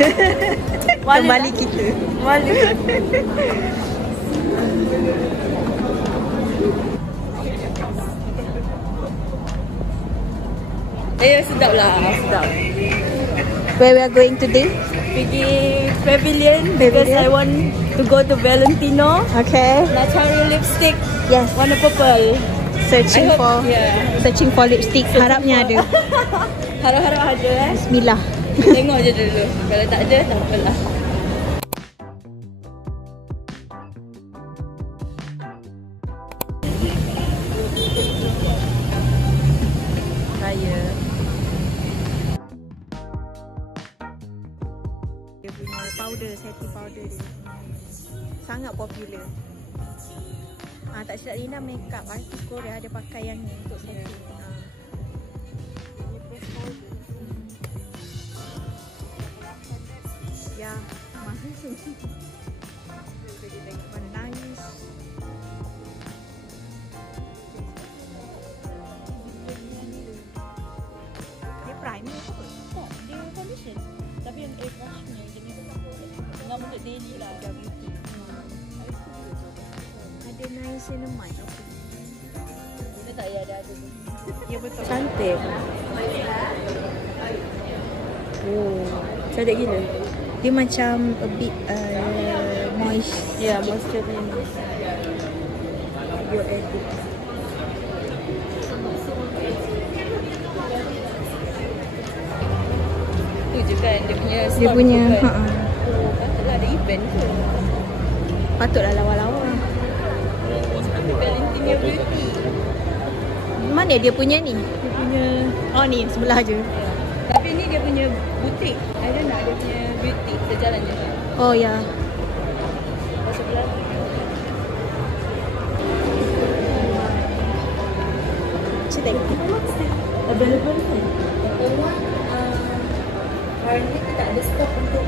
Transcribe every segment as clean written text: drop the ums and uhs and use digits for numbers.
Kembali kita. Malu. Sedap lah, sedap. Where we are going today? Pergi pavilion because I want to go to Valentino. Okay. Nak cari lipstick Yes. warna purple. Searching yeah. for lipstick. Harapnya ada. Harap-harap ada Bismillah. Tengok je dulu. Kalau tak ada, tak apalah. Saya Dia punya powder, setting powder dia sangat popular. Tak silap Lina makeup artis Korea ada pakai yang ni untuk setting. Ya, mahal tu. Jadi tengok mana nice. Dia primer apa? tak, dia foundation. Tapi yang airbrush ni jenis nak untuk daily lah. Ada niacinamide apa? Kita tak payah ada tu. Ya betul. Cantik. Oh, cantik gila. Dia macam a bit moist. Ya, moisture ni. Your edit. Tu je kan dia punya Dia store punya tu kan. Patutlah ada event ke. patutlah lawa-lawa. Valentino Beauty. Mana dia punya ni? Dia punya Oh ni sebelah je. tapi ni dia punya butik. Ada nak dia punya beauty sejalan je. Oh ya. Oh, sebelah. Cik tengok. Available kan? Hari ni kita tak ada stok untuk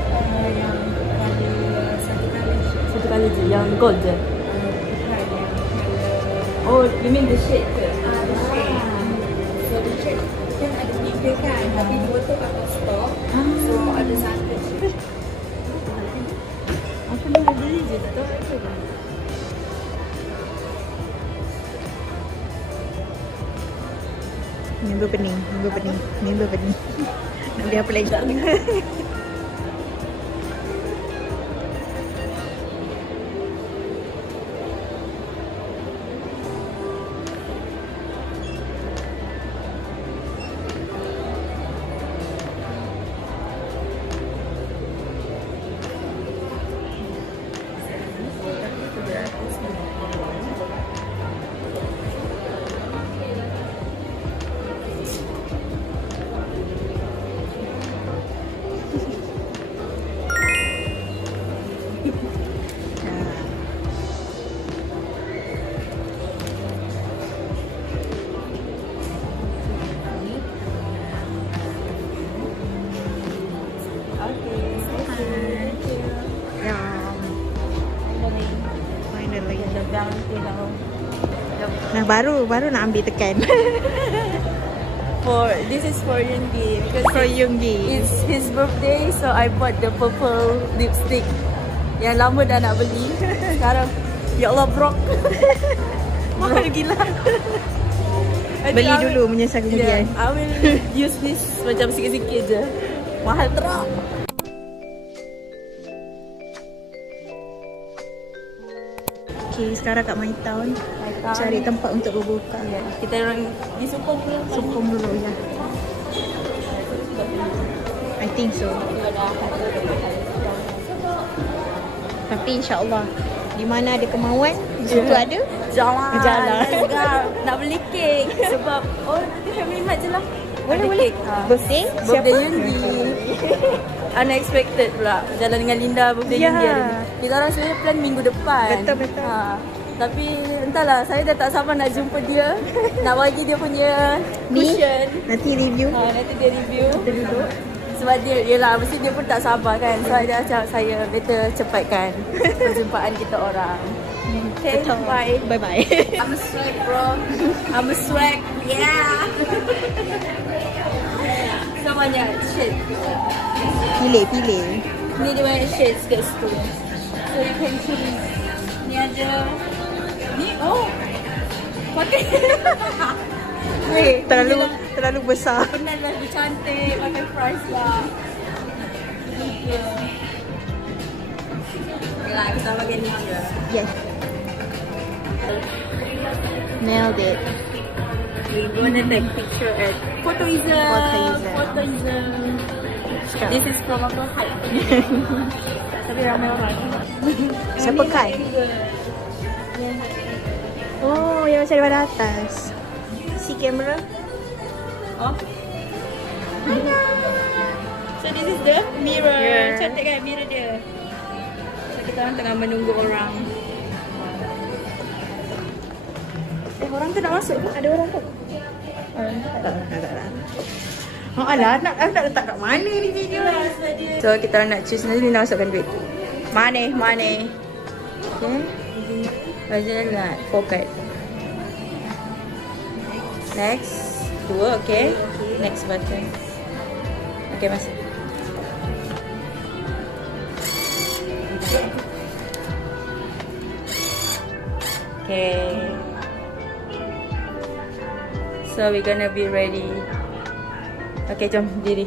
yang kali satu kali je, yang gold je. Oh, you mean the shade ke? The shade. So the shade kan ada 3 kan, tapi 2 tu tak stok. So ada 1 je. Aku nak beli je, tak tahu apa ke. Member pening. Nak beli apa lagi? Nah baru nak ambil tekan. This is for Yoongi because For Yoongi. it's his birthday, so I bought the purple lipstick. Yang lama dah nak beli. Sekarang ya Allah brok. Mahal gila. Beli dulu menyesal kemudian. I will use this macam sikit-sikit je. Mahal teruk. Okay, sekarang kat My Town cari tempat untuk berbuka. Kita orang di Sukong dulu. Sokong dulu ya. I think so. Tapi insyaAllah di mana ada kemauan, di situ ada Jalan. Jalan. Let's go. Nak beli kek sebab nanti family mat je lah. Boleh. Birthday? Birthday Siapa? Yoongi. Unexpected pula. Jalan dengan Linda birthday Ya. Yoongi hari ni. Kita orang sebenarnya plan minggu depan. Betul. Tapi entahlah, saya dah tak sabar nak jumpa dia. Nak bagi dia punya Ni? cushion. Nanti review. Nanti dia review. Kita duduk. Sebab dia, yelah mesti dia pun tak sabar kan. So dia macam saya better cepatkan perjumpaan kita orang. Okay, Betul. bye. Bye-bye. I'm a swag bro. I'm a swag. Yeah. Semuanya shit. Pilih. Ni dia banyak shades kat situ. So you can choose. Ni ada. Ni pakai. Weh, Terlalu besar. penat lagi cantik. Pakai price lah. Yalah, kita pakai ni je. Yes. Nailed it. We're gonna take picture at Photoism. This is from apa? Hype. Tapi ramai orang. Siapa kan? Oh, yang macam daripada atas. Si kamera. Oh. So this is the mirror. Yeah. Cantik kan mirror dia. So kita orang tengah menunggu orang. Orang tu nak masuk ke? Ada orang tu? Tak. Oh alah, nak letak kat mana ni video ni? So kita orang nak choose nanti nak masukkan duit. Mana? Okay. Original nak pocket. Next. 2, okay. Next button. Okay, masuk. Okay. So we're gonna be ready. Okay, jom diri.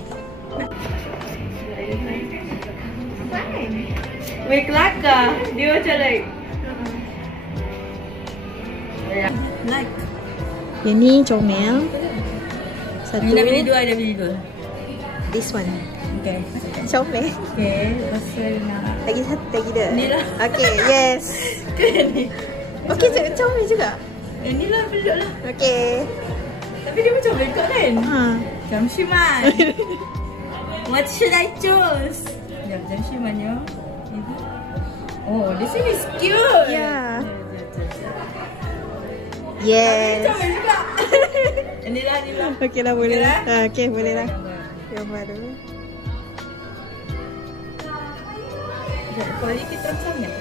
Weh, kelakar. Dia macam like like. Yang ni comel. Satu. Dah beli dua. This one. Okay. Comel. Okay, pasal nak Lagi satu lagi dah. Ni lah. Okay, yes. ni. Okay, comel juga. Ni lah peluk lah. Okay. Tapi dia macam makeup kan? Jamshiman. What should I choose? Jamshiman ya. Oh, this one is cute. Yeah. Yes. Comel juga. Ni lah. Okay lah, boleh Okay lah. lah? Okay, boleh lah. Yang baru. Kualiti terang sangat.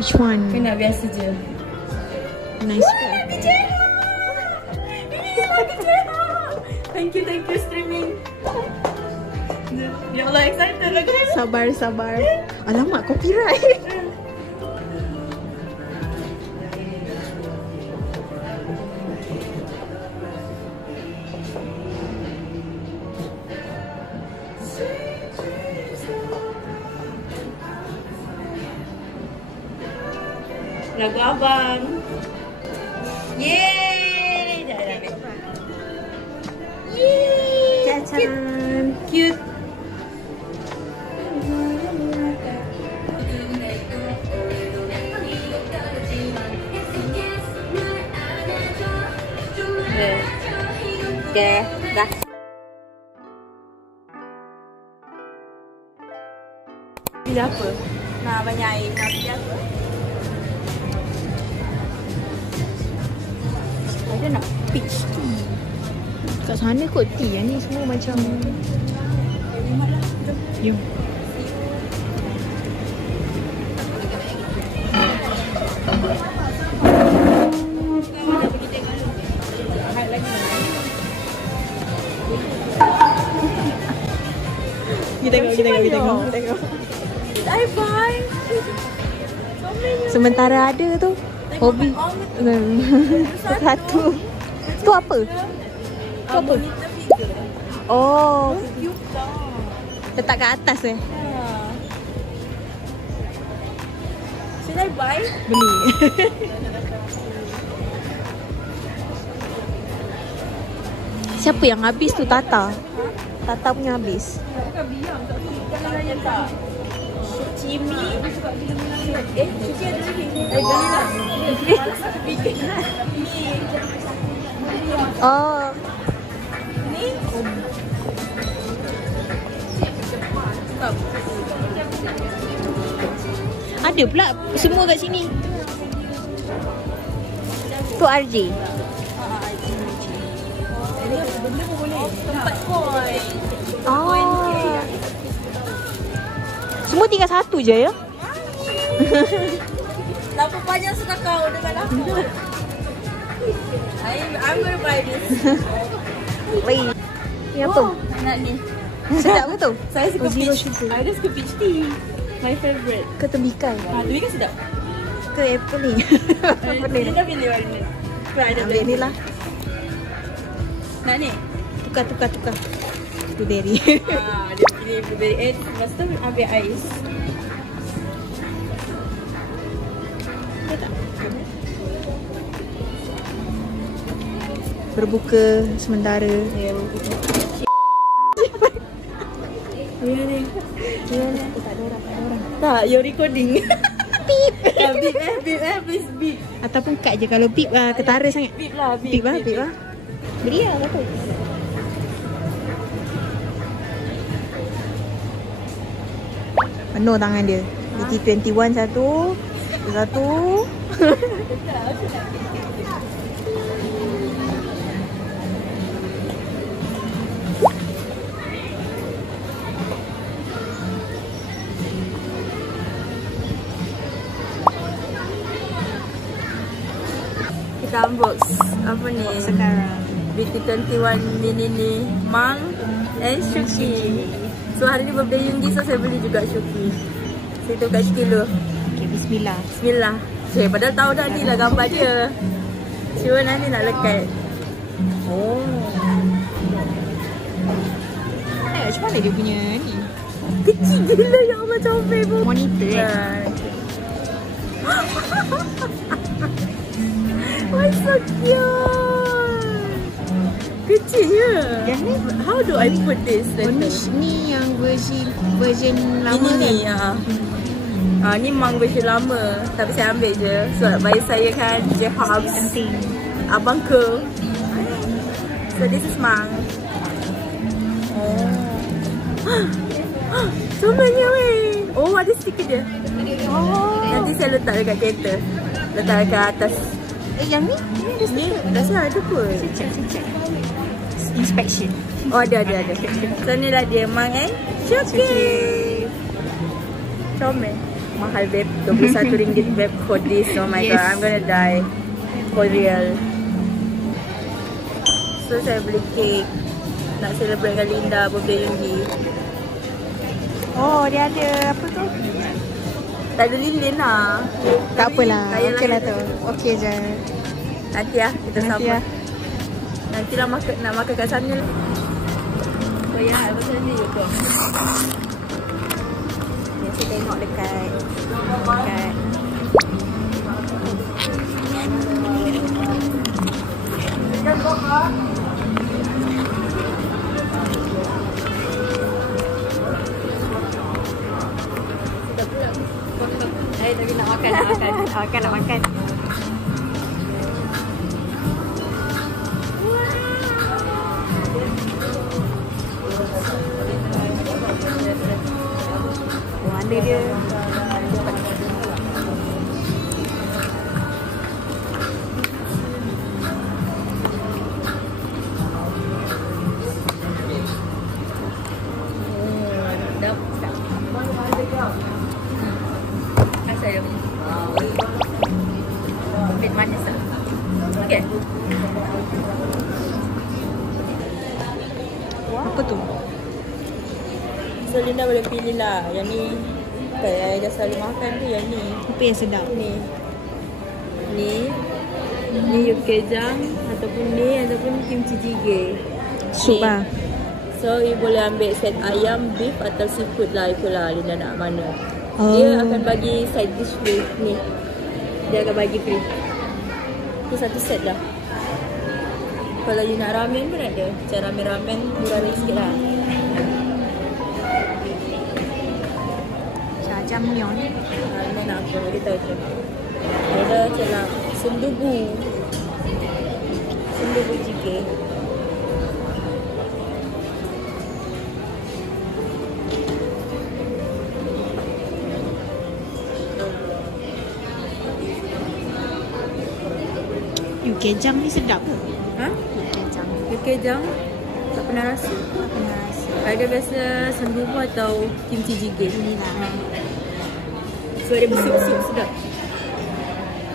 Which one? Kau nak biasa je. Nice juga. Thank you streaming. Ya Allah, excited lah guys. Sabar. Alamak, copyright. Lagu abang. Yeay. Dah. Yeay. Cacan. Cute. Okay, dah. Pilih apa? Nah, banyak air. Nak pilih apa? Ada nak peach tea. Kat sana kot tea. Yang ni semua macam... Jom. Kita tengok. I buy. Sementara ada tu. Hobi. Satu. Tu apa? Tu apa? Oh. Letak kat atas eh. Should I buy? Beli. Siapa yang habis tu? Tata. Tata punya habis. Jimmy. Suci ada lagi. Belilah. Oh. Ni. Ada pula semua kat sini. Tu RJ. Benda pun boleh. Tempat coin. Oh. Semua tinggal satu je ya? Lampu panjang suka kau dengan aku. I'm gonna buy this. Wait. Ni apa? Nak ni. Sedap ke tu? Saya suka zero peach. sugar. I suka peach tea. My favourite. Ke tembikai? Tapi kan sedap. Ke apple ni? Apple ni. Kita pilih warna. Ambil ni lah. Nak ni? Tukar. Blueberry. Dia pilih blueberry. Lepas tu ambil ais. Berbuka sementara. Ya, berbuka. Ni. Tak ada orang. Tak, you're recording. Beep. Beep. Please beep. Ataupun cut je. Kalau beep ketara sangat. Beep lah. Beep lah. Beri lah tu. Penuh tangan dia. BT21 satu. Kita unbox apa ni Sekarang BT21 ni Mang and Shuki. So hari ni birthday Yunggi, so saya beli juga Shuki. Saya tu kat kilo. Okay, bismillah. Okay, padahal tahu dah ni lah gambar dia. Cuma nanti nak lekat. Oh. Macam mana dia punya ni? Kecil gila ya Allah, comel pun. Monitor Why so cute? Kecilnya. Yang ni How do I put this? ni yang version lama Ini kan? ni Mang version lama. Tapi saya ambil je. Sebab bagi saya kan je Habs Penting. abang ke. So this is Mang. Comelnya weh. Oh, ada stiker dia. Nanti saya letak dekat kereta. Letak dekat atas. Yang ni? Ni rasa ada pun. Check. Inspection. Oh, ada. So ni lah dia Mang and Shuki. Comel. Mahal babe. RM21 babe for this. Oh my god, I'm gonna die. For real. So saya beli cake. Nak celebrate dengan Linda birthday Yunggi. Oh, dia ada apa tu? Tak ada lilin lah. Tak apalah. Okey lah tu. Okey je. Nanti lah kita sama. Nanti lah nak makan kat sana lah. So ya, macam ni juga. Saya tengok dekat Tapi nak makan. nak makan. Warna dia Saya bit manis lah. Okay. apa tu? So Linda boleh pilih lah. Yang ni kayak dah selalu makan tu. Yang ni Apa yang sedap? Ni yukejang ataupun kimchi jjigae. Sup lah. So you boleh ambil set ayam, beef atau seafood lah. Itulah Linda nak mana. Dia akan bagi side dish free ni. Dia akan bagi free. Itu satu set dah. Kalau you nak ramen pun ada. Macam ramen murah lagi sikit lah. Jajangmyeon. Ramen nak apa? Kita tahu je. Ada macam lah sundubu jjigae. Yukejang ni sedap ke? Yukejang tak pernah rasa. Ada biasa sundubu atau kimchi jjigae ni lah. So dia bersup-sup sedap.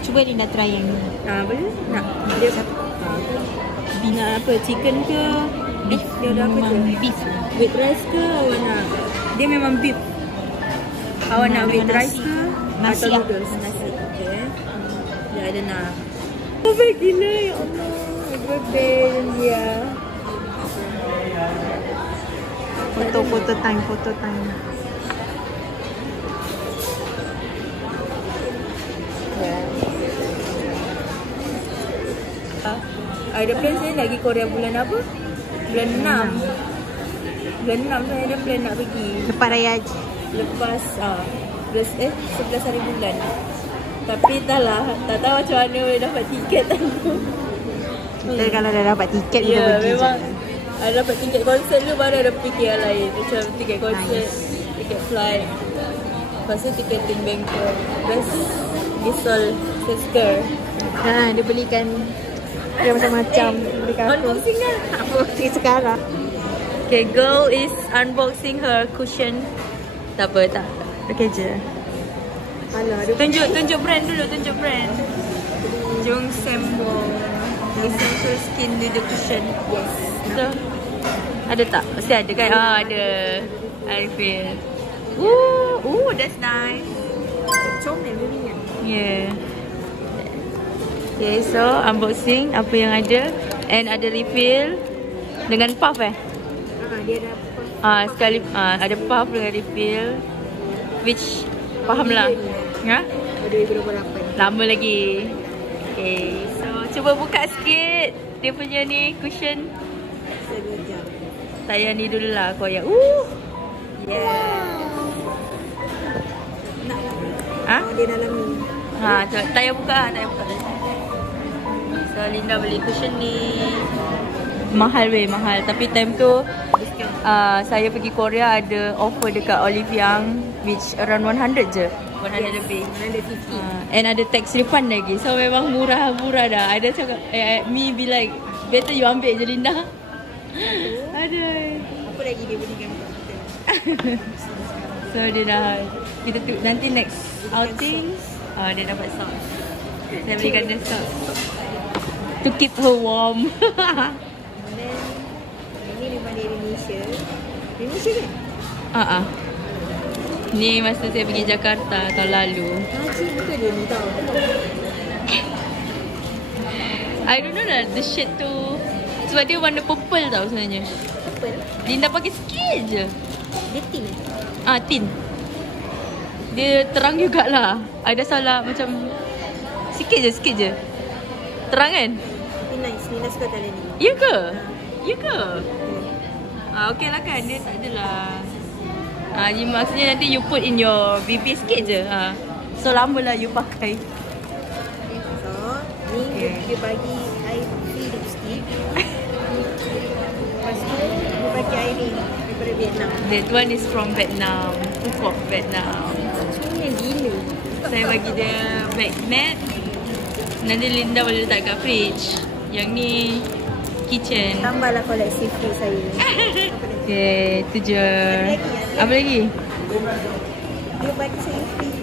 Cuba Linda try yang ni. Boleh? Nak? Dia bina apa? Chicken ke? Beef. Dia ada apa je? Beef. With rice ke awak nak? Dia memang beef. Awak nak with rice ke? Nasi atau lah. noodles? Nasi. Okay. Dia ada nak. Apa gila ya Allah. Birthday dia. Foto time. Ada plan saya lagi Korea bulan apa? Bulan 6. Bulan 6 saya ada plan nak pergi. Lepas raya haji. Lepas 11 hari bulan. Tapi tak tahu macam mana boleh dapat tiket tu. Kita kalau dah dapat tiket kita Ya, pergi memang je. ada dapat tiket konsert tu baru ada fikir yang lain. Macam tiket konsert, tiket flight. Lepas tu tiketing Bangkok. Terus Gisol Sesker. Dia belikan dia macam-macam. Belikan aku. Unboxing dah. Unboxing sekarang. Okay, girl is unboxing her cushion. Tak apa, tak. Okay je. Alah, dia Tunjuk brand dulu, tunjuk brand. Jung Sembo Essential Skin with the Cushion. yes. So, ada tak? Mesti ada kan? Ada. I feel. Ooh, that's nice. Comel dia minyak. Yeah. Okay, so unboxing apa yang ada. And ada refill dengan puff Dia ada apa? sekali ada puff dengan refill. Which faham lah. Ha? 2028. Lama lagi. Okay, so cuba buka sikit dia punya ni cushion. Sekejap. Tayar ni dulu lah koyak. Yeah. Nak Ha? dia dalam ni. Tayar buka. So Linda beli cushion ni. Mahal mahal. Tapi time tu saya pergi Korea ada offer dekat Olive Young which around 100 je. 100 lebih. 150. And ada tax refund lagi. So memang murah dah. Ada cakap me be like better you ambil je Linda. Aduh. Apa lagi dia belikan untuk kita? So dia dah kita nanti next outing dia dapat socks. Saya belikan dia socks to keep her warm. Dan ini daripada Indonesia. Indonesia kan? Ni masa saya pergi Jakarta tahun lalu. Haji bukan dia ni tau. I don't know lah the shade tu sebab dia warna purple tau sebenarnya. Apa? Linda pakai sikit je. Dia tin. Tin. Dia terang jugalah. Ada salah macam sikit je. Terang kan? Ni nice. Ni suka tali ni. Ya ke? Okay lah kan. Dia tak adalah. Jadi maksudnya nanti you put in your BB sikit je. So lama lah you pakai. So, ni dia bagi air free lipstick. Lepas tu, dia bagi air ni daripada Vietnam. That one is from Vietnam. Phuoc, Vietnam. Comel gila. Saya bagi dia bag mat. Nanti Linda boleh letak kat fridge. Yang ni kitchen. Tambahlah koleksi free saya. Okay, tu je. Apa lagi? Dia bagi saya free.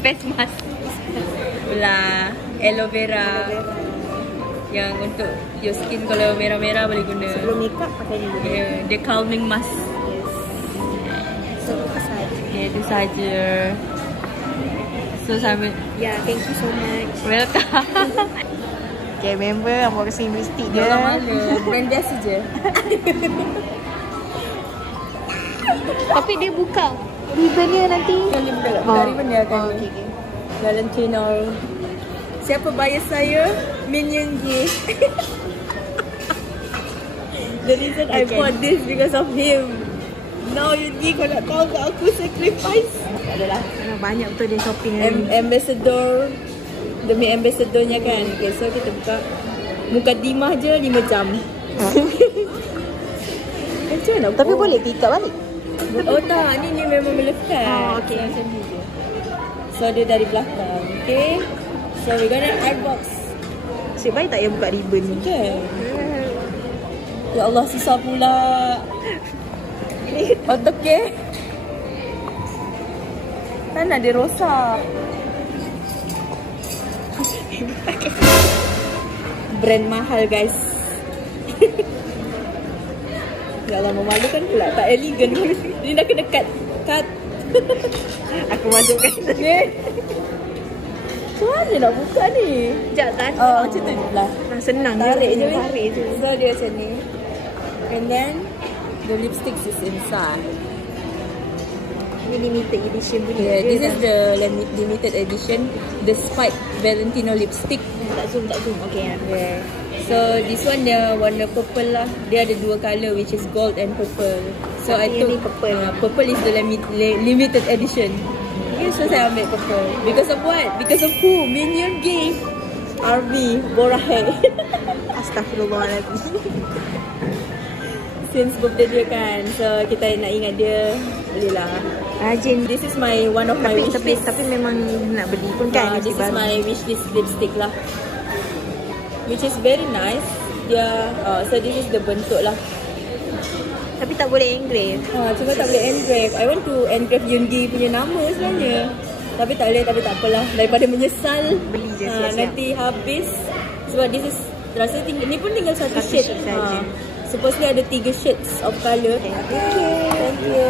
Face mask. Belah aloe vera. Yang untuk your skin kalau merah-merah boleh guna. Sebelum makeup pakai ni. Yeah, dia calming mask. Yes. So, itu sahaja. Okay, itu saja. So sampai Thank you so much. welcome. Okay, member unboxing lipstick dia. Brand biasa je. Tapi dia buka ribbon dia nanti. Yang dia buka ribbon dia akan okay. dalam channel. Siapa bias saya? Minion G. The reason I bought this because of him. Now Yuji kau nak tahu tak aku sacrifice. Tak adalah. Banyak betul dia shopping hari ni. Ambassador. Demi ambassadornya kan. Okay, so kita buka Mukadimah je 5 jam. Macam mana? Tapi boleh pick up balik. Oh tak, ni memang melekat. Okay. So, macam ni je. So dia dari belakang. Okay. So we gonna unbox. Cik baik tak yang buka ribbon ni? Okay. Ya Allah, susah pula. Okay. Kan ada rosak. Brand mahal guys. Ya Allah, memalukan pula. Tak elegan. Dia dah kena cut. Aku masukkan. Macam mana nak buka ni? Sekejap kan? Macam tu lah. Senang Tarik je. Tarik je. So dia macam ni. And then the lipstick is inside. Ini limited edition punya. Yeah, this is the limited edition, the Spike Valentino lipstick. Tak zoom. Okay. Yeah. So this one dia warna purple lah. Dia ada dua colour which is gold and purple. So Tapi I took purple. Purple is the limited edition. So saya ambil purple. Because of what? Because of who? Minion Gay. Army Borahe. Astaghfirullahaladzim. Since birthday dia kan, so kita nak ingat dia, belilah. Rajin. This is one of my wish list. Tapi memang nak beli pun kan. This is my wish list lipstick lah, which is very nice. Dia, so this is the bentuk lah. Tapi tak boleh engrave. Cuma tak boleh engrave. I want to engrave Yoongi punya nama sebenarnya. Tapi tak boleh, tapi tak apalah. Daripada menyesal, beli je siap-siap. nanti habis. Sebab this is, rasa ni pun tinggal satu shade saja. Supposedly ada 3 shades of colour. Okay. Thank you.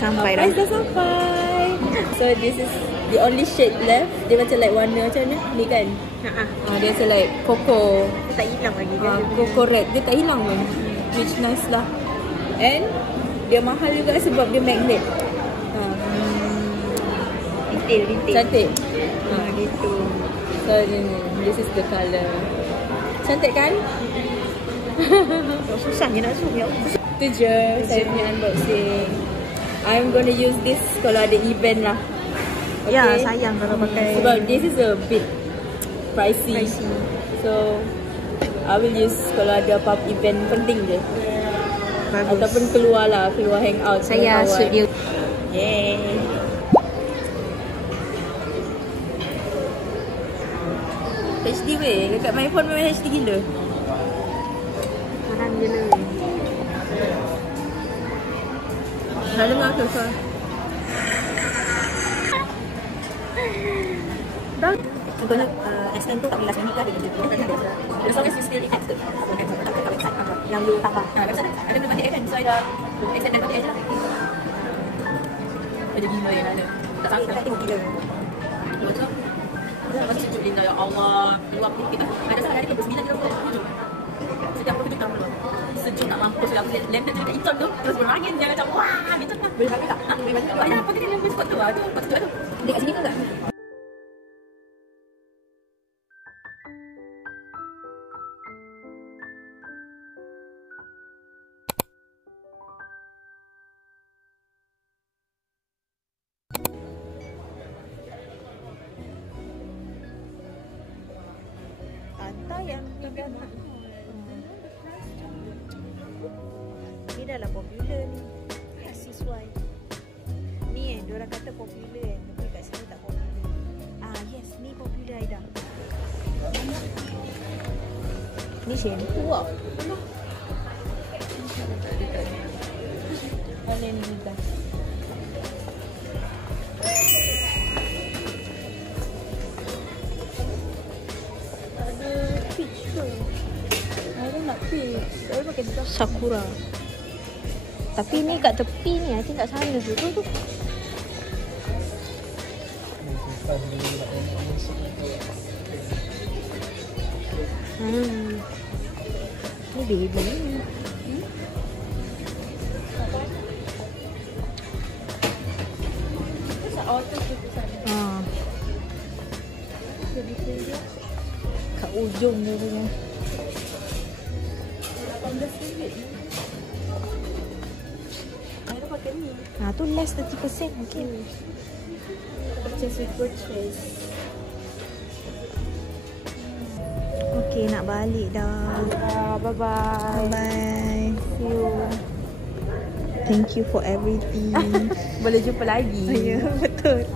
Sampai dah. Dah sampai. So this is the only shade left. Dia macam like warna macam mana? Ni kan? Dia macam like cocoa. Dia tak hilang lagi kan? Cocoa red. Dia tak hilang pun. Which nice lah. And dia mahal juga sebab dia magnet. Detail. Cantik. Gitu. So this is the colour. Cantik kan? Susahnya nak zoom ya. Itu je saya punya unboxing. I'm gonna use this kalau ada event lah. Okay? Ya, sayang kalau pakai. Sebab this is a bit pricey. So I will use kalau ada apa event penting je. Bagus. Ataupun keluar hangout. Saya shoot dia. Yay. HD weh, dekat my phone memang HD gila. Tahan je lah. Nak dengar ke kau? Dah. Contohnya extend tu 14 minit lah dia macam tu. As long as you still effective. Yang you tambah. Website ada benda banyak kan. So I dah extend dan pakai je lah. Ada gila yang ada. Tak sampai tak tengok gila. Betul? Masih sejuk Linda, ya Allah. Luar pun kita. Ada salah dari ke 9 kilo. Setiap aku kejut orang sejuk nak mampus lah. Lempar tu dekat hitam tu. Terus berangin. Jangan macam wah gitu lah. Boleh pakai tak? Boleh pakai tak? Apa dia lempar spot tu lah. Tu spot tu lah tu. Dekat sini ke tak? Yang tidak nak. Ni dah lah popular ni. That is why. Ni diorang kata popular tapi kat sini tak popular. Yes, ni popular Aida. Ni shampoo lah. Mana ni kita? Sakura. Tapi ni kat tepi ni, I think kat sana tu. Ni baby ni. Kat ujung dia punya. Tu less 30%. Okay. Purchase with purchase. Okay, nak balik dah. Bye-bye. Bye. See you. Thank you for everything. Boleh jumpa lagi. Ya, betul.